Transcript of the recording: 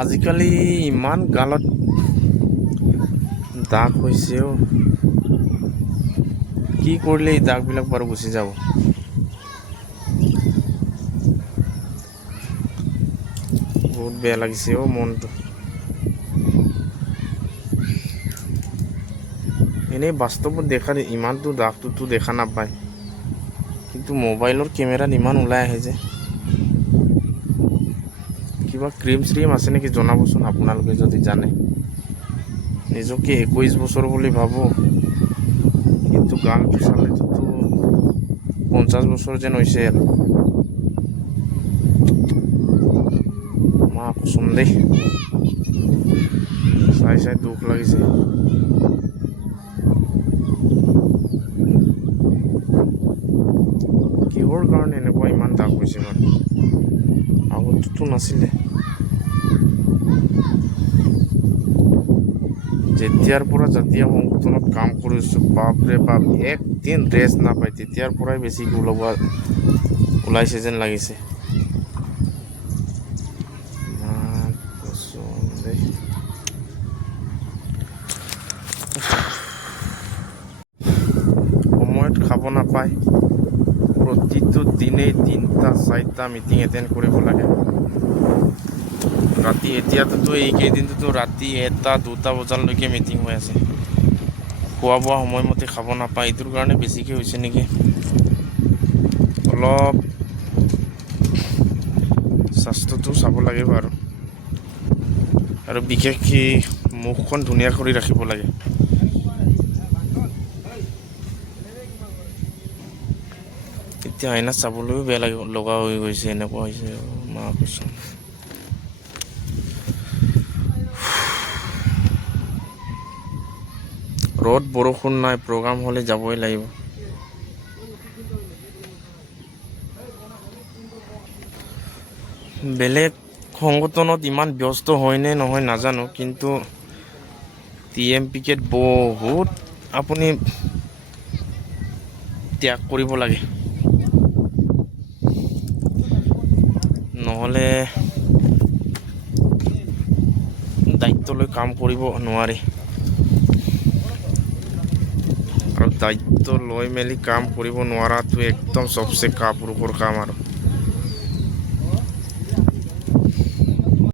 আজিকালি ইমান গালত দাগ হৈছে কি কৰিলে এই দাগবিলাক বাৰু গুচি যাব। বহুত বেয়া লাগিছে মনটো। এনেই বাস্তৱত দেখা ইমানটো দাগটোতো দেখা নাপায়, কিন্তু মোবাইলৰ কেমেৰাত ইমান ওলাই আহে যে। কিবা ক্ৰীম আছে নেকি জনাবচোন আপোনালোকে যদি জানে। নিজকে 21 বছৰ বুলি ভাবোঁ, কিন্তু গানটো চালেতো 50 বছৰ যেন হৈছে আৰু। মা কচম দেই, চাই দুখ লাগিছে। কিহৰ কাৰণে এনেকুৱা ইমান দাগ হৈছে বাৰু, আগততো নাছিলে। যেতিয়াৰ পৰা জাতীয় সংগঠনত কাম কৰিছোঁ, বাপৰে বাপ, একদিন ৰেষ্ট নাপায়। তেতিয়াৰ পৰাই বেছি ওলাইছে যেন লাগিছে। সময়ত খাব নাপায়, প্ৰতিটো দিনেই 3-4টা মিটিং এটেণ্ড কৰিব লাগে। ৰাতি এতিয়াতো এইকেইদিনটোতো ৰাতি 1-2টা বজালৈকে মিটিং হৈ আছে। খোৱা বোৱা সময়মতে খাব নাপায়, এইটোৰ কাৰণে বেছিকৈ হৈছে নেকি। অলপ স্বাস্থ্যটো চাব লাগিব আৰু বিশেষকৈ মুখখন ধুনীয়া কৰি ৰাখিব লাগে। এতিয়া আইনাত চাবলৈও বেয়া লগা হৈ গৈছে, এনেকুৱা হৈছে মা কচম। ৰ'দ বৰষুণ নাই, প্ৰগ্ৰাম হ'লে যাবই লাগিব। বেলেগ সংগঠনত ইমান ব্যস্ত হয়নে নহয় নাজানো, কিন্তু TMPKত বহুত আপুনি ত্যাগ কৰিব লাগে, নহ'লে দায়িত্ব লৈ কাম কৰিব নোৱাৰি। আৰু দায়িত্ব লৈ মেলি কাম কৰিব নোৱাৰাটো একদম চবচে কাপুৰুষৰ কাম আৰু।